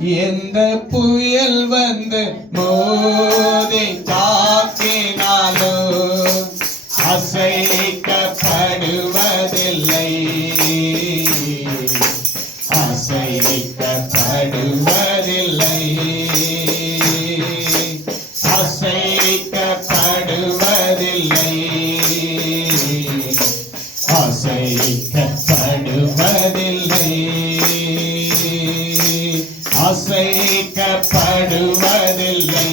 எந்த புயல் வந்து மோதி தாக்கினாலும் அசைக்கப்படுவதில்லை, அசைக்கப்படுவதில்லை, அசைக்கப்படுவதில்லை, அசைக்கப்படுவதில்லை, அசைக்கப்படுவதில்லை,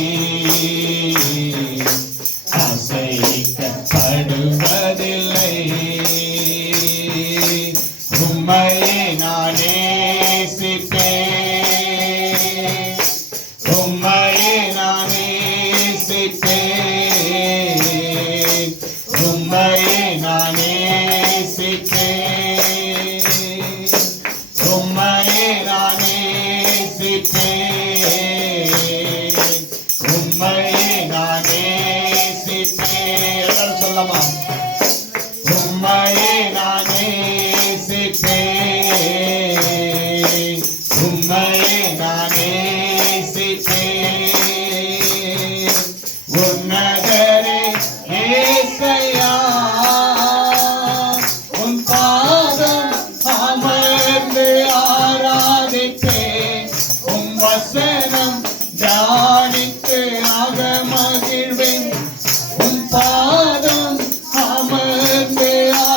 அசைக்கப்படுவதில்லை. உம்மையே நான் நேசிப்பேன், உம்மையே நான் நேசிப்பேன், உம்மையே நான் நேசிப்பேன், உம்மையே நான் நேசிப்பேன், உம்மையே நான் நேசிப்பேன். எல்லாரும் சொல்லமா? உம்மையே நான் நேசிப்பேன், உம்மையே நான் நேசிப்பேன். உன்னதரே ஏசையா, உன் பாதம் அமர்ந்து ஆராதிப்பேன், உன் வசனம் தியானித்து அகமகிழ்வேன், உன் பாதம் அமர்ந்து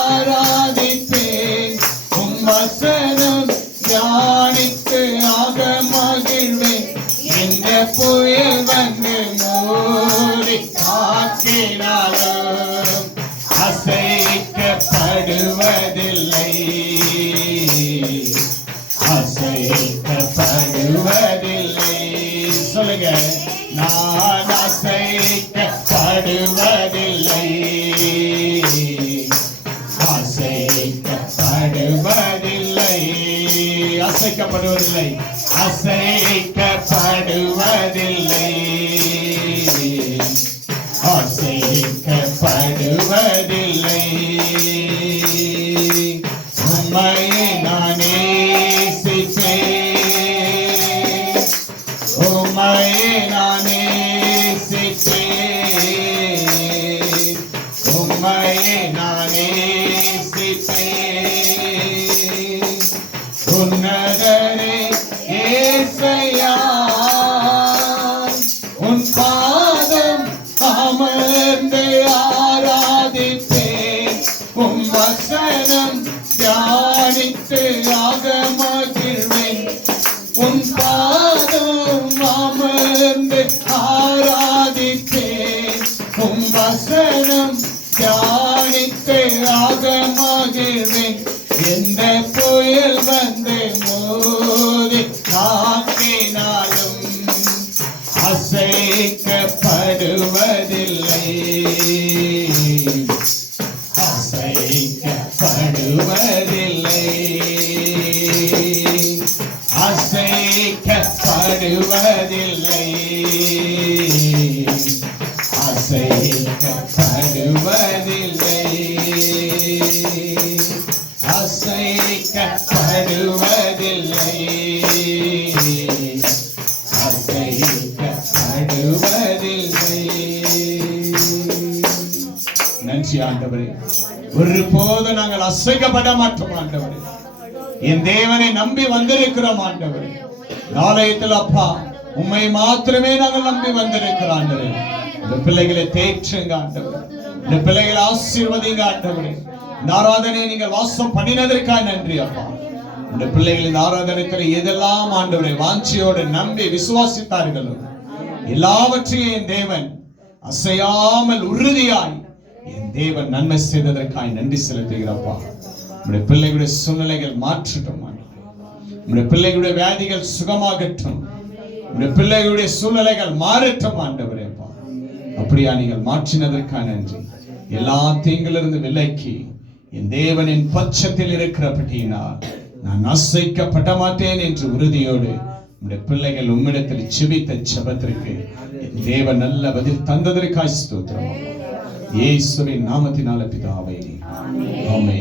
ஆராதிப்பேன், உன் வசனம் தியானித்து அகமகிழ்வேன். இந்த புயல் வந்து மோதி தாக்கினாலும் அசைக்கப்படுவதில்லை, அசைக்கப்படுவதில்லை. சொல்லுங்க, நான் அசைக்கப்படுவதில்லை, அசைக்கப்படுவதில்லை, அசைக்கப்படுவதில்லை, அசைக்கப்படுவதில்லை, அசைக்கப்படுவதில்லை. உம்மையே நான் நேசிப்பேன், உம்மையே நான் நேசிப்பேன், உம்மையே நான் நேசிப்பேன். உன்னதரே ஏசையா, உன் பாதம் அமர்ந்து ஆராதிப்பேன், உன் வசனம் தியானித்து அகமகிழ்வேன், உன் பாதம் அமர்ந்து ஆராதிப்பேன், உன் வசனம் தியானித்து அகமகிழ்வேன். எந்த புயல் வந்து மோதி தாக்கினாலும் அசைக்கப்படுவதில்லை, அசைக்கப்படுவதில்லை, அசைக்கப்படுவதில்லை, அசைக்கப்படுவதில்லை, அசைக்கப்படுவதில்லை, அசைக்கப்படுவதில்லை. நன்றி ஆண்டவரே, ஒருபோது நாங்கள் அசைக்கப்பட மாட்டோம் ஆண்டவரே. என் தேவனை நம்பி வந்திருக்கிறோம் ஆண்டவரே. ஆலயத்தில் அப்பா உம்மை மாத்திரமே நாங்கள் நம்பி வந்திருக்கிறோம் ஆண்டவரே. இந்த பிள்ளைகளை தேற்றுங்க ஆண்டவரே, இந்த பிள்ளைகளை ஆசீர்வதிங்க ஆண்டவரே. இந்த ஆராதனை நீங்கள் வாசம் பண்ணினதற்காக நன்றி அப்பா. இந்த பிள்ளைகள் இந்த ஆராதனைக்கு எதெல்லாம் ஆண்டவரை வாஞ்சியோடு நம்பி விசுவாசித்தார்களோ எல்லாவற்றையும் என் தேவன் அசையாமல் உறுதியாய் என் தேவன் நன்மை செய்ததற்காக நன்றி செலுத்துகிறப்பா. உடைய பிள்ளைகளுடைய சூழ்நிலைகள் மாற்றட்டும், உடைய பிள்ளைகளுடைய வியாதிகள் சுகமாகட்டும், உடைய பிள்ளைகளுடைய சூழ்நிலைகள் மாறட்டும் ஆண்டவரேப்பா. அப்படியா நீங்கள் மாற்றினதற்காக நன்றி. எல்லா தீங்கிலிருந்து விலக்கி என் தேவனின் பட்சத்தில் இருக்கிறபடியினால் நான் அசைக்கப்பட மாட்டேன் என்று உறுதியோடு உடைய பிள்ளைகள் உம்மிடத்தில் செபித்த செபத்திற்கு என் தேவன் நல்ல பதில் தந்ததற்காய் ஸ்தோத்திரம். இயேசுவின் நாமத்தினால பிதாவே, ஆமென்.